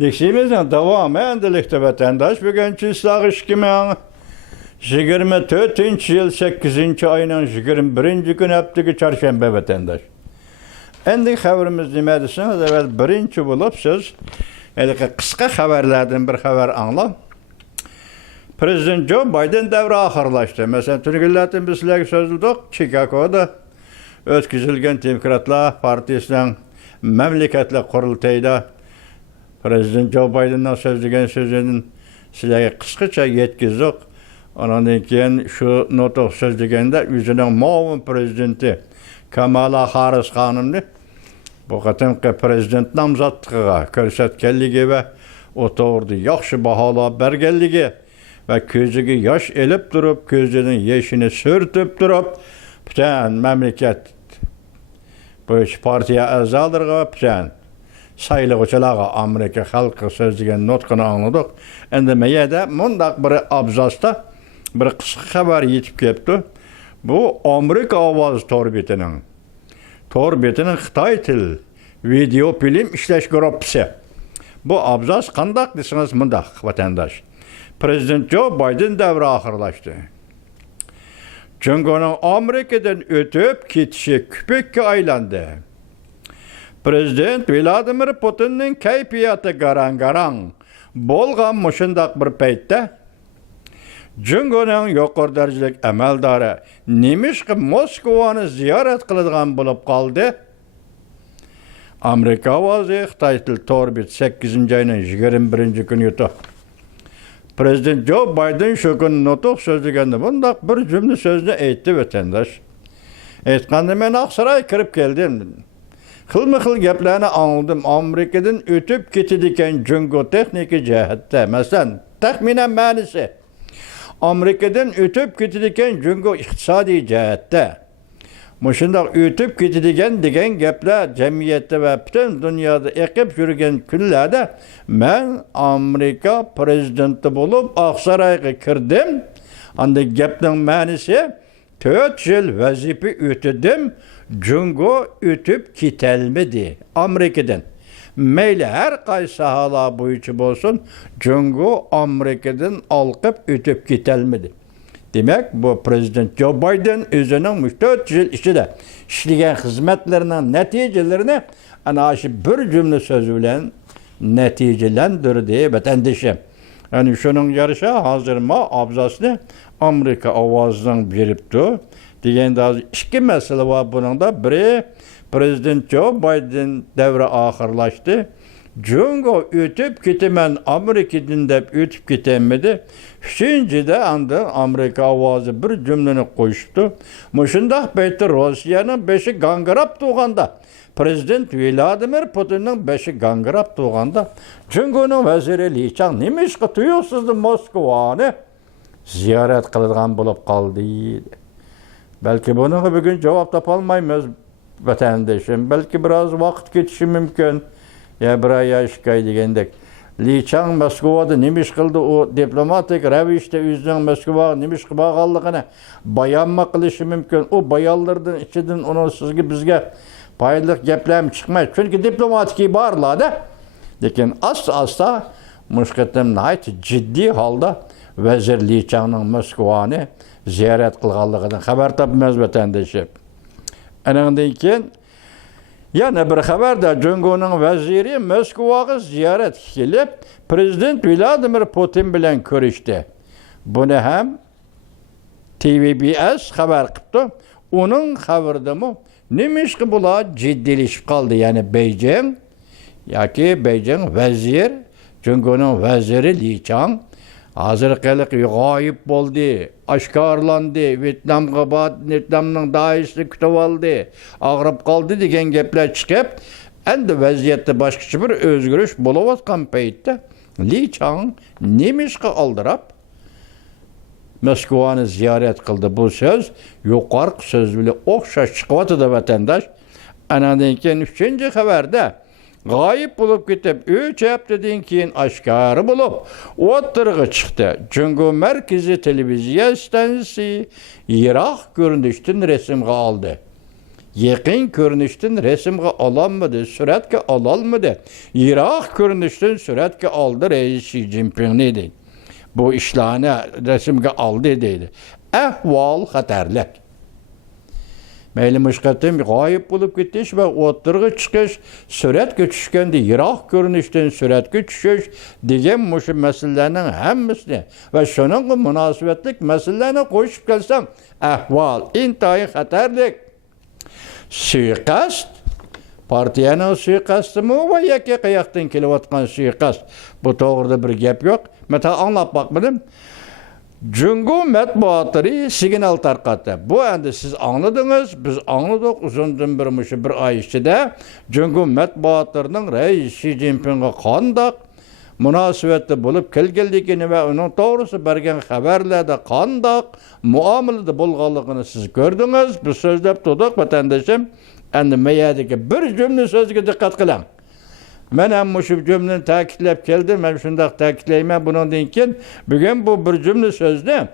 Diksimizin devamı endilikte vatandaş bugün çizsağ işkimen 24. yıl 8. ayının 21. gün heptiki çarşamba vatandaş. Endi haberimiz nima deseniz, evet birinchi bo'lib siz qisqa xabarlardan bir xabar anglab. Prezident Joe Biden davri oxirlashdi. Masalan, turgillardan biz sizlarga so'zladik, Chicagoda o'tkazilgan Demokratlar partiyasining mamlakatlar qurultayida Prezident Joe Bidenning so'zlagan so'zini sizlarga qisqacha yetkazdik. Ondan keyin shu nutq so'zlaganda o'zining muavin prezidenti Kamala Harris xonimni bu qatimqi prezident nomzodligiga ko'rsatganligi va o'to'g'ri yaxshi baholab berganligi va ko'ziga yosh elib turib, ko'zining yoshini surtib turib, butun mamlakat bu partiya a'zolariga va butun saylovchilarga Amerika xalqi so'zlagan nutqini angladik. Endi mayada mundaq bir abzasda bir qisqa xabar yetib kelibdi. Bu Amerika ovoz torbetining Xitoy til video film ishlash gruppasi. Bu abzas qandaq desiniz mundaq vatandaş. Prezident Joe Biden davri oxirlashdi. Jungoning Amerikadan o'tib ketishi kupikka aylandi. Prezident Vladimir Putinning kayfiyati garang-garang bo'lgan mushundaq bir paytda Jungoning yuqori darajalik amaldori nemishqa Moskvani ziyorat qiladigan bo'lib qoldi. Amerika ovozi Xitoy til torbet 8-oyning 21-kuni yutdi. Prezident Joe Biden shu kun nutq so'zlaganda bundaq bir jumla so'zni aytdi vatandaş. Aytganda men Oqsaroy kirib keldim. Xilma-xil gaplarni angladim. Amerikadan o'tib ketadigan Jungo texnika jihatda, masalan, taxminan ma'nosi Amerikadan o'tib ketadigan Jungo iqtisodiy jihatda. Mushundaq o'tib ketadigan degan gaplar jamiyatda va butun dunyoda eqib yurgan kunlarda men Amerika prezidenti bo'lib Oqsaroyga kirdim. Anda gapning ma'nosi 4 yil vazifa o'tadim. Jungo o'tib ketalmadi Amerikadan. Mayli har qaysi sohalar bo'yicha bo'lsin, Jungo Amerikadan olqib o'tib ketalmadi. Demek bu Prezident Joe Biden o'zining 4 yil ichida ishlagan xizmatlarining natijalarini ana shu bir jumla so'z bilan natijalantirdi vatandoshim. Yani shuning yarasha hozir ma abzasni Amerika ovozining beribdi. Deganda ikki masala bor buningda. Biri Prezident Joe Biden davri oxirlashdi. Jungo o'tib ketaman Amerikadan deb o'tib ketamidi. Üçüncüde anda Amerika ovozi bir cümleni qo'yishdi. Mushundaq paytda Rossiyaning beshi gangirab turganda, Prezident Vladimir Putinning beshi gangirab turganda, Jungoning vaziri Li Chang nima ish qilasiz Moskvani ziyorat qiladigan bo'lib qoldi. Balki bunga bugun javob topolmaymiz vatandoshim. Balki biroz vaqt ketishi mumkin. Ya bir ay yaşkay degandek. Li Chang Moskvada nima ish qildi? O diplomatik ravishda o'zining Moskvaga nima ish qilganligini bayonma qilishi mumkin. O bayonlardan ichidan uni sizga bizga foydali gaplar chiqmaydi. Chunki diplomatik borlarda. Lekin asta mushqatim nayt jiddiy holda vazir Li Changning Moskvani ziyorat qilganligidan xabar topamiz vatandoshim. Anandan keyin yana bir xabarda Jungoning vaziri Moskvaga ziyorat kelib, Prezident Vladimir Putin bilan ko'rishdi. Buni ham TVBS xabar qildi. Uning xabaridami nima ish bular jiddiylashib qoldi, ya'ni Beijing yoki Beijing vazir Jungoning vaziri Li Chang hozirqalik g'oyib bo'ldi, oshkorlandi, Vyetnamning daishni kutib oldi, og'rib qoldi degan gaplar chiqib, endi vaziyatda boshqacha bir o'zgarish bo'layotgan paytda Li Chang nima ishga oldirab Moskvani ziyorat qildi. Bu so'z yuqorqi so'z bilan o'xshash chiqyapti vatandosh. Anadan keyin 3-xabarda g'oyib bo'lib ketib, 3 haftadan keyin oshkora bo'lib, o'tirg'i chiqdi. Jungo markaziy televiziya stansiyasi yiroq ko'rinishdan rasmga oldi. Yakın görünüşten resimge alanmadı, suratga alalmadı. Yirak görünüşten suratga aldı reis Xi Jinping dedi. Bu işlerini resimge aldı dedi. Ahval xatarlik. Meyli müşkatim gayip bulup gitmiş ve oturgu çıkış, suratga düşkendi, yirak görünüşten suratga düşüş degen muşu meselelerinin hemmisini ve şunun münasebetlik meselelerine koşup gelsem ahval intayi xatarlik. Suikast, partiyanın suikastı mı ve yaki kıyaktan kelivatkan suikast? Bu doğruda bir gap yok. Mesela anlap bakmadım. Cungu matbuatları signal tarqatdı. Bu endi siz anladınız, biz anladık uzundan bir ay içinde. Cungu matbuatlarının reis Xi Jinping'e qandaq münasebetli bulup kelgeldigini ve onun doğrusu bergen haberlerde qandaq muamelede bolğanlığını siz gördünüz. Biz sözlep tutuq vatandaşım. Endi meyadaki bir cümle sözge dikkat kılan. Men hem şu cümleni takitlep geldim. Ben şundaq takitleymen bundan keyin bugün bu bir cümle sözde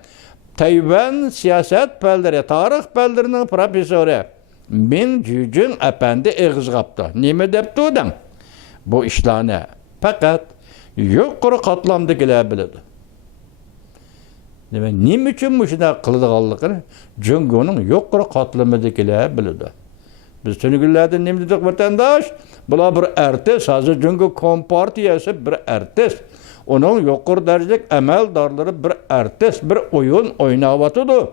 Tayvan siyaset belleri, tarih bellerinin profesörü Min Jujun efendi eğiz kaptı. Nime depti odan? Bu işlerini fakat yukarı katlamda gelebilirdi. Nime için bu şuna kılıdığallıqını Jungu'nun yukarı katlamda gelebilirdi. Biz tünügüllerde nime dedik vatandaş? Bula bir ertes, hazır Jungu Kompartiyası bir ertes. Onun yukarı derecelik emeldarları bir ertes, bir oyun oynavatıdı.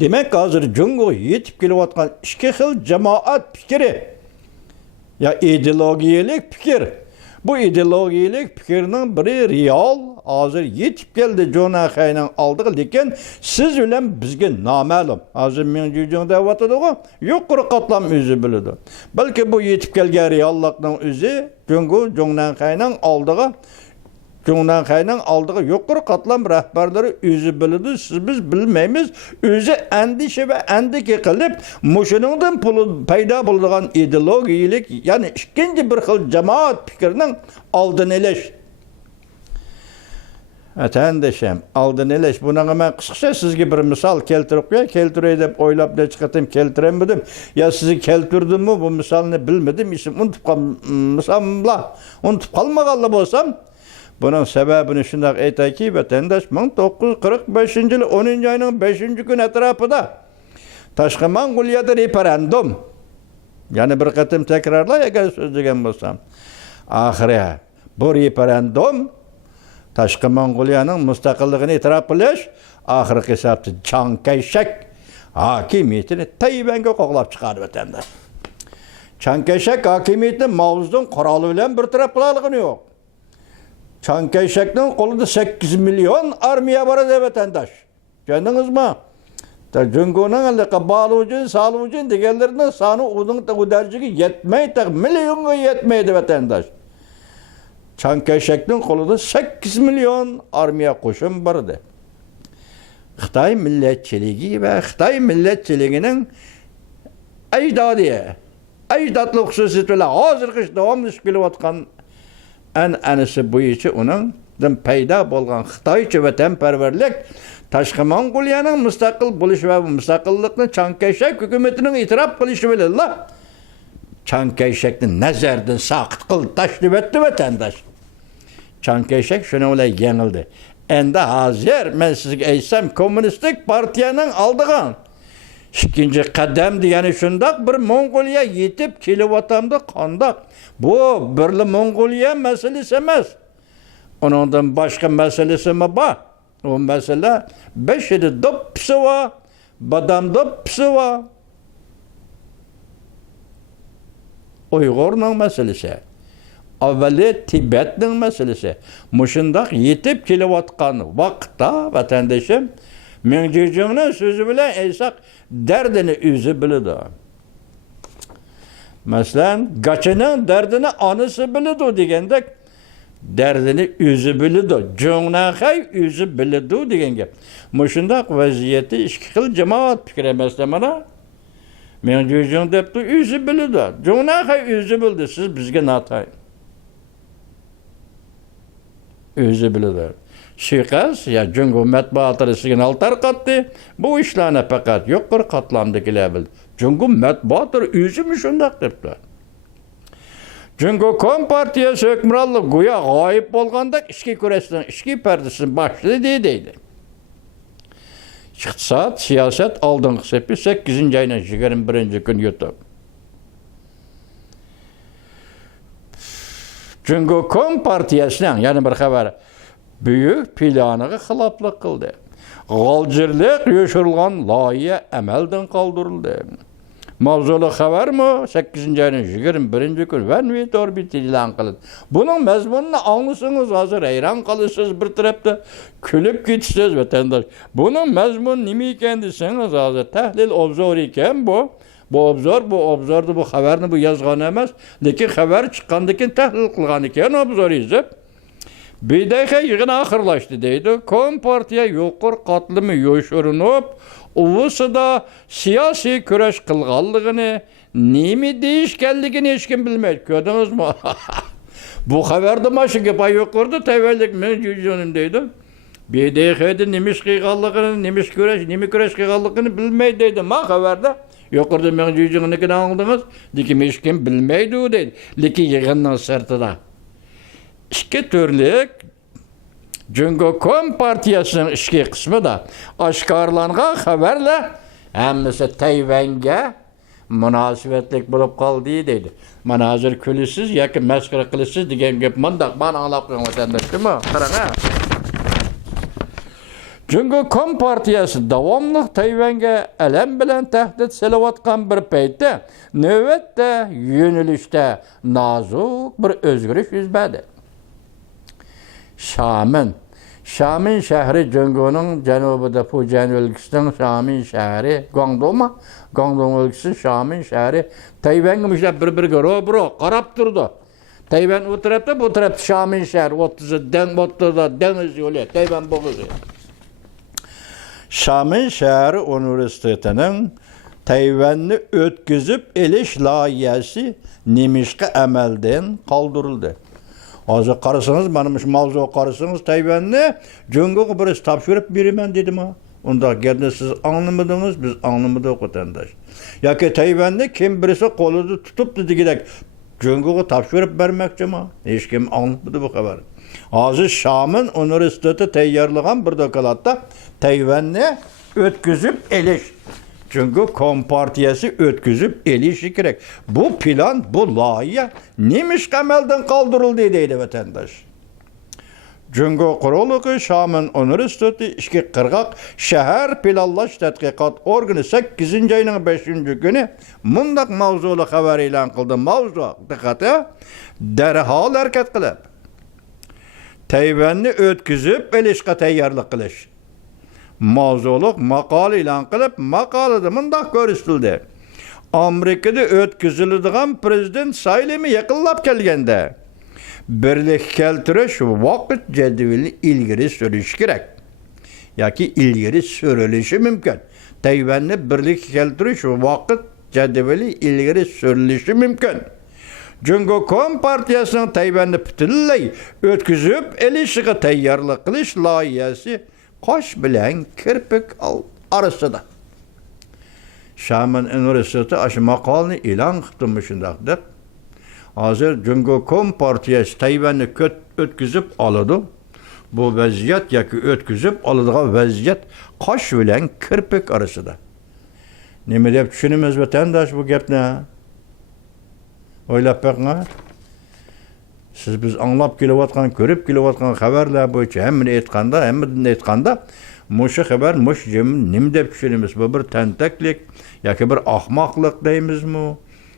Demek hazır Jungu yetip kelivatkan iki xil cemaat fikri. Ya ideologiyelik fikir. Bu ideologiyelik fikirinin biri real, hazır yetip geldi Jonahay'ın aldığı, lekin siz bilen bizge namalum. Hazır men Jujun devatıdı o, yukarı katlam özü bilidi. Belki bu yetip gelgen reallıkның özü, Jonahay'ın aldığı yukarı katlam rehberleri özü bilidi, siz biz bilmeymiz. Özü endişe ve endike kılıp, muşunundan payda bulduğun ideologiyelik, yani ikinci bir xil cemaat fikrinin aldın eleş. Vatandaşım, aldın eleş. Buna ben kısaca sizge bir misal keltirip dep oylap ne çıkartayım, keltiremedim. Ya sizi keltirdim mi bu misalını bilmedim. İsim unutup kalmagalı bolsam, bunun sebebini şundak aytay ki, vatandaş 1945 yılı 10. ayının 5. gün etrafında Taşkı Mongoliyada referandum. Yani bir katım tekrarla eğer söz degen bolsam. Ahire bu referandum Taşkı Mongoliya'nın müstakillığını itiraf kılış, ahirki hesapta Chiang Kai-shek hakimiyetini Tayvan'a qoqlap çıkardı vatandaş. Chiang Kai-shek hakimiyetini Mao Zedong kuralı bilen bir taraf kılalığını yok. Chiang Kai-shek'nin kolunda 8 milyon armiya var de vatandaş. Gördünüz mü? Jungu'nun alaka bağlıcın, sağlıcın diğerlerinin sanı onun dercigi yetmeyi milyonga yetmeydi vatandaş. Chiang Kai-shek'nin kolunda 8 milyon armiya koşun vardı. Xitay milletçiliği ve Xitay milletçiliğinin ecdatlı hususiyetiyle hazır devamlı kelivatkan anısı bu işi onun payda bolgan Xitayçı vatanperverlik Taşkı Mongoliya'nın müstakil buluş ve müstakillikini Chiang Kai-shek hükümetinin itiraf kılışı bilirler. Chiang Kai-shek'ni nazardan sakıt kıl taşrif etti vatandaş. Chiang Kai-shek şuna olay yenildi. Endi hazır ben sizge eysem Komünistik Partiyanın aldığın ikinci kademdi, yani şundak bir Mongoliya yetip kelivatamda kandak. Bu birli Mongoliya meselesi emas. Onundan başka meselesi mi var? O mesele 5-7 dopsi var, badam dopsi var. Uygur'un meselesi. Avvali Tibet'nin meselesi. Muşundak yetip kelivatkan vakta vatandaşım men Jujun'un sözü bilen eysak derdini üzü bilidi. Mesela Gaçı'nın derdini anısı bilidi degendek derdini üzü bilidi. Jonahai üzü bilidi degen gep. Muşundak vaziyeti iki xil cemaat fikri mesela bana. Men Jujun depti üzü bilidi. Jonahai üzü bildi. Siz bizge natay. Özü bilirler. suiqasd ya Cungo matbuotları signal tarqatdi. Bu ishlarni faqat yuqori qatlamdagilar bildi. Cungo matbuotları o'zi shundoq debdi. Cungo Kompartiyasi hukmronlik go'yo g'oyib bo'lganda ichki kurashning ichki pardasini boshladi deydi. Iqtisod, siyosat oldingi sepi 8-oyning 21-kuni YouTube. Cungo Kompartiyasining yana bir xabari büyük planiga xiloflik qildi. G'oljirlik yo'shirilgan loyiha amaldan qoldirildi. Mavzuli xabarmi 8-oyning 21-kuni Vanvit orbit e'lon qilindi. Buning mazmunini anglasangiz hozir hayron qolasiz, bir tarafda kulib ketasiz vatandosh. Buning mazmuni nima ekan desangiz hozir tahlil obzor ekan bu. Bu obzorda bu xabarni bu yozgan emas, lekin xabar chiqqandan keyin tahlil qilgan ekan obzor yozib. Bidaqa yig'in oxirlashdi deydi. Kompartiya yuqori qatlami yo'shirinib, uvusida siyosiy kurash qilganligini, nima deyishganligini hech kim bilmaydi. Ko'rdingizmi? Bu xabarda mana gap yuqorida tavallik men jo'jonim deydi. Bidaqada nima ish qilganligini, nima kurash qilganligini bilmaydi deydi. Ma xabarda yuqorida men jo'jonikini angladingiz, lekin hech kim bilmaydi deydi. Lekin yig'inning sirtida ikki turlik Cungo Kompartiyasining ichki qismida oshkorlangan xabarlar hammasi Tayvanga munosabatlik bo'lib qoldi deydi. Mana hozir kulisiz yoki masxara qilasiz degan gap mundaq men anglab qo'ygan vatandoshlarmi? Qarang. Cungo Kompartiyasi davomli Tayvanga alam bilan tahdid solayotgan bir paytda navbatda yo'nalishda nozuk bir o'zgarish yuz berdi. Shamin shahri Cungo'ning janubida Fujian o'lkasining Shamin shahri, Guangdong o'lkasi Shamin shahri Tayvanga mushab bir-biriga ro'baro qarab turdi. Tayvan u tarafda, bu tarafda Shamin shahri o'rtasida dengiz yo'li, Tayvan bo'g'ozi. Shamin shahri universitetining Tayvanni o'tkazib elish loyihasi nemishqa amaldan qoldirildi. Hozir qarasangiz, mana shu mavzuga qarasangiz, Tayvanni Cungo'ga birisi topshirib beraman dedimi? Unda gapni siz anglamadingiz, biz anglamadik vatandosh. Yoki Tayvanni kim birisi qo'lida tutibdi degidek Cungo'ga topshirib bermoqchimi? Hech kim anglamadi bu xabar. Hozir Shamin universiteti tayyorlagan bir dokladda Tayvanni o'tkazib elish Cungo Kompartiyasi o'tkazib elishi kerak. Bu plan, bu loyiha nemish amaldan qoldirildi deydi vatandosh. Cungo quroligi Shamin universiteti ishga qirg'oq shahar planlash tadqiqot organi 8-oyning 5-kuni mundaq mavzuli xabar e'lon qildi. Mavzu diqqati darhol harakat qilib Tayvanni o'tkazib elishga tayyorlik qilish. Mavzuliq maqola e'lon qilib, maqolada mundaq ko'rsatildi. Amerikada o'tkaziladigan prezident saylimi yaqinlab kelganda birlik keltirish vaqt jadvalini ilgari surish kerak. Yoki ilgari surilishi mumkin. Tayvanni birlik keltirish vaqt jadvali ilgari surilishi mumkin. Cungo Kompartiyasining Tayvanni butunlay o'tkazib elishiga tayyorlik qilish loyihasi qosh bilan kirpik orasida. Shamin universiteti shu maqolani e'lon qildi shundoq deb. Hozir Cungo Kompartiyasi Tayvanni o'tkazib oladi. Bu vaziyat yoki o'tkazib oladigan vaziyat qosh bilan kirpik orasida. Nima deb tushunamiz vatandosh bu gapni? O'ylab boqing. Siz biz anglab kelayotgan, ko'rib kelayotgan xabarlar bo'yicha hammasini aytganda, mushu xabar nima deb tushunamiz? Bu bir tantaklik yoki bir ahmoqlik deymizmi?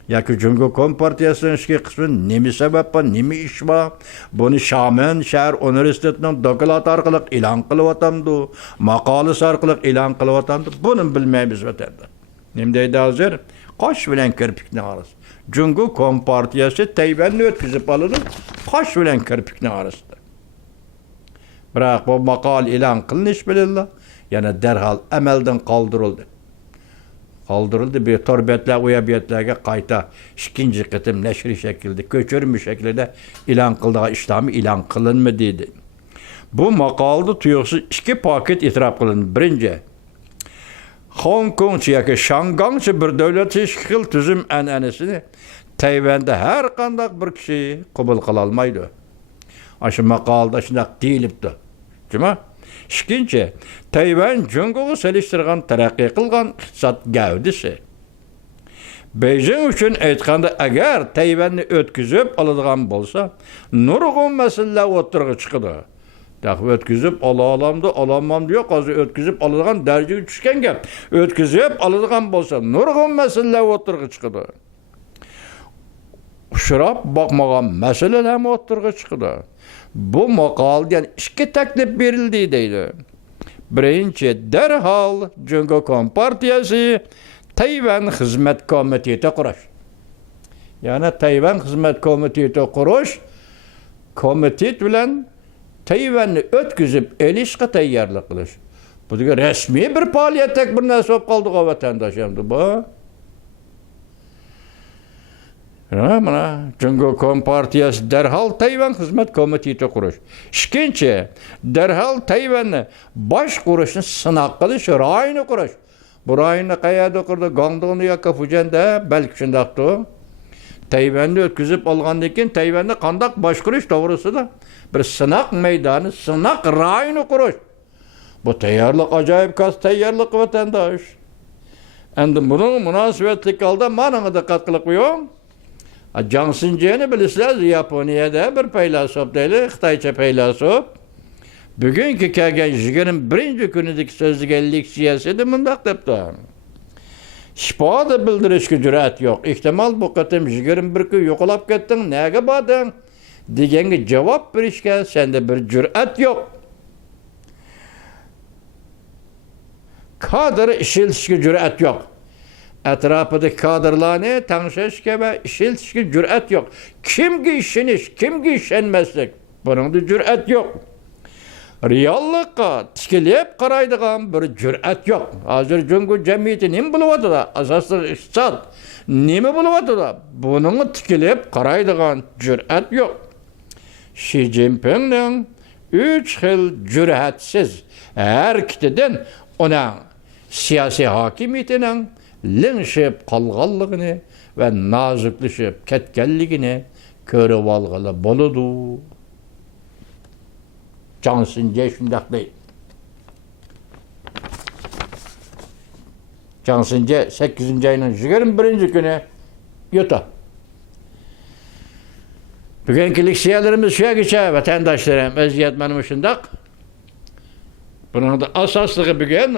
Yoki Cungo Kompartiyasining ichki qismi nima sababdan, nima ish bor? Buni Shamin shahar universitetining doklad orqali e'lon qilyapti, maqolasi orqali e'lon qilyapti. Buni bilmaymiz vatanda. Nima deydi hozir? Qosh bilan kirpikning orasi. Cungo Kompartiyasi Tayvanni o'tkazib oladi, qosh bilan kirpikning orasida. Biroq bu maqol e'lon qilinish bilan yana darhol amaldan qoldirildi. Bu torbiyatlar, uyabiyatlarga qayta ikkinchi qitim nashri shaklida, ko'chirma shaklida e'lon qildigan ishlarmi e'lon qilinmi dedi. Bu maqolada tuyuqsiz ikki paket e'tirof qilindi. Birinchi, Hong Kongchi yoki Shangangchi bir davlat hech xil tuzum an'anasini Tayvanda har qanday bir kishi qabul qila olmaydi. Shu maqolada shunday deyilibdi. Juma? Ikkinchi, Tayvan Jungoga selishtirgan taraqqiy qilgan iqtisod gavdisi. Beijing uchun aytganda agar Tayvanni o'tkazib oladigan bo'lsa, nurg'un masalalar o'tirg'i chiqadi. O'tkazib olamamdi, olamamdi yo'q, hozir o'tkazib oladigan darajaga tushgan gap. O'tkazib oladigan bo'lsa, nurg'un masalalar o'tirg'i chiqadi. Uchrab boqmagan masalalar ham o'tirg'i chiqadi. Bu maqolda ikki taklif berildi deydi. Birinchi, darhol Jungo Kompartiyasi Tayvan xizmat komiteti qurish. Ya'ni Tayvan xizmat komiteti qurish, komitet bilan Tayvanni o'tkazib elishga tayyorlik qilish. Bu degan rasmiy bir faoliyatdek bir narsa bo'lib qoldi vatandoshimdi bu. Mana Jungo Kompartiyasi darhol Tayvan xizmat komiteti qurish. Ikkinchi, darhol Tayvanni bosh qurishni sinoq qilish, rayonni qurish. Bu rayonni qayerda qurdi? Gongdongda yoki Fujanda, balki shundaqdir. Tayvanni o'tkazib olgandan keyin Tayvanni qanday bosh qurish to'g'risida bir sinoq maydoni, sinoq rayonni qurish. Bu tayyorlik ajoyib katta tayyorlik vatandosh. Endi buning munosabatli holda mana diqqat qilib qo'ying. Jiang Xinjiani bilasizlar, Yaponiyada bir faylasuf deydi, Xitoycha faylasuf. Bugungi kelgan 21-kunidagi so'zlagan leksiyasida mundaq debdi. Shifoda bildirishga jur'at yo'q. Ehtimol bu qatim 21 kun yo'qolib ketding, nega bording? Deganga javob berishga senda bir jur'at yo'q. Kadr ishilishga jur'at yo'q. Atrofidagi kadrlarni tanishishga va ishilishga jur'at yo'q. Kimga ishonish, kimga ishonmaslik, buningda jur'at yo'q. Reallikqa tikilib qaraydigan bir jur'at yo'q. Hozir Jungo jamiyati nima bo'lyapti? Asosiy iqtisod nima bo'lyapti? Buning tikilib qaraydigan jur'at yo'q. Xi Jinpingning 3 xil jur'atsiz harakatidan uning siyosiy hokimiyatining linshib qolganligini va noziklashib ketganligini ko'rib olg'ili bo'ladi. Jiang Xinjian shundaq deydi. Jiang Xinjian 8-oyning 21-kuni yutdi. Bugungi leksiyalarimiz shugacha vatandoshlarim, vaziyat mana shundaq. Buning asosligi bugun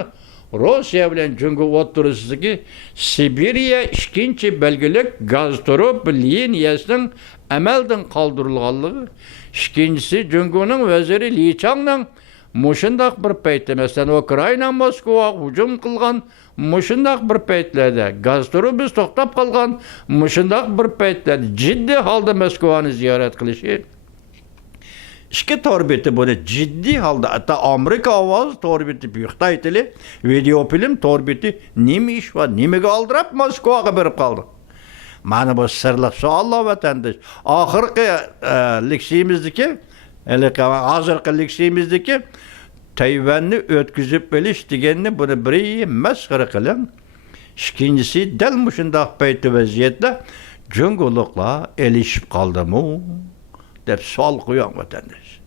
Rossiya bilan Jungo o'rtasidagi Sibiriya 2-belgilik gaz turib liniyasining amaldan qoldirilganligi. İkincisi, Jungo'nun vaziri Li Chang'ning mushundaq bir paytda, masalan, Ukraina Moskvaga hujum qilgan mushundaq bir paytlarda, gaz turib to'xtab qolgan mushundaq bir paytlarda jiddiy holda Moskvani ziyorat qilishi. İki torbeti buni jiddiy holda, hatta Amerika ovoz torbeti, Xitoy tili video film torbeti nima ish va nimaga oldirib Moskvaga berib qoldi. Mana bu sirliq savollar vatandosh. Oxirgi leksiyamizdagi, hozirgi leksiyamizdagi Tayvanni o'tkazib berish deganni buni biri masxara qiling. Ikkinchisi, dal mushundaq paytda vaziyatda Jungoliklar elishib qoldimi deb savol qo'ygan vatandosh.